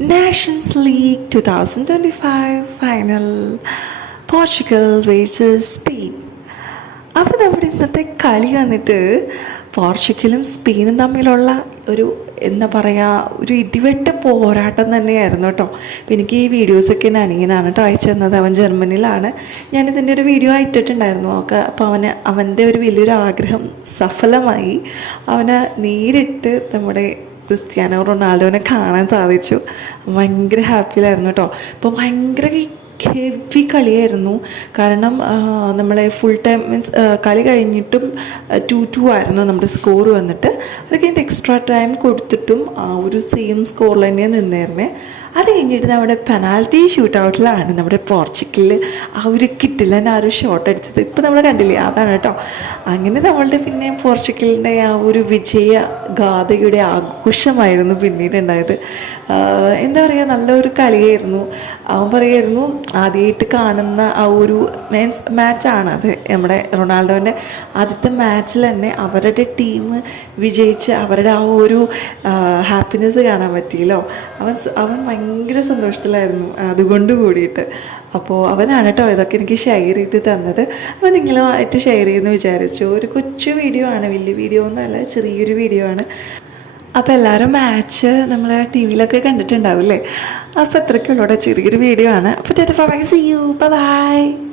Nations League 2025 final Portugal versus Spain. അപ്പോൾ നമ്മുടെ ഇന്നത്തെ കളി വന്നിട്ട് പോർച്ചുഗലും സ്പെയിനും തമ്മിലുള്ള ഒരു എന്താ പറയുക ഒരു ഇടിവെട്ട് പോരാട്ടം തന്നെയായിരുന്നു കേട്ടോ. അപ്പോൾ എനിക്ക് ഈ വീഡിയോസൊക്കെ എൻ്റെ അനിയനാണ് കേട്ടോ അയച്ചു തന്നത്. അവൻ ജർമ്മനിയിലാണ്. ഞാനിതിൻ്റെ ഒരു വീഡിയോ ഇട്ടിട്ടുണ്ടായിരുന്നു ഒക്കെ. അപ്പോൾ അവൻ്റെ ഒരു വലിയൊരു ആഗ്രഹം സഫലമായി. അവന് നേരിട്ട് നമ്മുടെ ക്രിസ്ത്യാനോ റൊണാൾഡോനെ കാണാൻ സാധിച്ചു. ഭയങ്കര ഹാപ്പിയിലായിരുന്നു കേട്ടോ. അപ്പോൾ ഭയങ്കര ഹെവി കളിയായിരുന്നു. കാരണം നമ്മളെ ഫുൾ ടൈം മീൻസ് കളി കഴിഞ്ഞിട്ടും 2-2 ആയിരുന്നു നമ്മുടെ സ്കോർ വന്നിട്ട്. അത് കഴിഞ്ഞിട്ട് എക്സ്ട്രാ ടൈം കൊടുത്തിട്ടും ആ ഒരു സെയിം സ്കോറിൽ തന്നെയാണ് നിന്നായിരുന്നേ. അത് കഴിഞ്ഞിട്ട് നമ്മുടെ പെനാൽറ്റി ഷൂട്ട് ഔട്ടിലാണ് നമ്മുടെ പോർച്ചുഗൽ ആ ഒരു കിട്ടില്ല ആ ഒരു ഷോട്ട് അടിച്ചത്. ഇപ്പോൾ നമ്മൾ കണ്ടില്ലേ, അതാണ് കേട്ടോ. അങ്ങനെ നമ്മളുടെ പിന്നെ പോർച്ചുഗലിൻ്റെ ആ ഒരു വിജയ ഗാഥയുടെ ആഘോഷമായിരുന്നു പിന്നീട് ഉണ്ടായത്. എന്താ പറയുക, നല്ലൊരു കളിയായിരുന്നു. അവൻ പറയായിരുന്നു ആദ്യമായിട്ട് കാണുന്ന ആ ഒരു മാച്ചാണ് അത്. നമ്മുടെ റൊണാൾഡോൻ്റെ ആദ്യത്തെ മാച്ചിൽ തന്നെ അവരുടെ ടീം വിജയിച്ച് അവരുടെ ആ ഒരു ഹാപ്പിനെസ് കാണാൻ പറ്റിയല്ലോ. അവൻ ഭയങ്കര സന്തോഷത്തിലായിരുന്നു അതുകൊണ്ട് കൂടിയിട്ട്. അപ്പോൾ അവനാണ് കേട്ടോ ഇതൊക്കെ എനിക്ക് ഷെയർ ചെയ്ത് തന്നത്. അപ്പോൾ നിങ്ങളുമായിട്ട് ഷെയർ ചെയ്യുമെന്ന് വിചാരിച്ചു. ഒരു കൊച്ചു വീഡിയോ ആണ്, വലിയ വീഡിയോ ഒന്നുമല്ല, ചെറിയൊരു വീഡിയോ ആണ്. അപ്പോൾ എല്ലാവരും മാച്ച് നമ്മൾ ടി വിയിലൊക്കെ കണ്ടിട്ടുണ്ടാവില്ലേ. അപ്പോൾ അത്രയ്ക്കുള്ളൂടെ ചെറിയൊരു വീഡിയോ ആണ്. അപ്പോൾ tata bye, see you, by.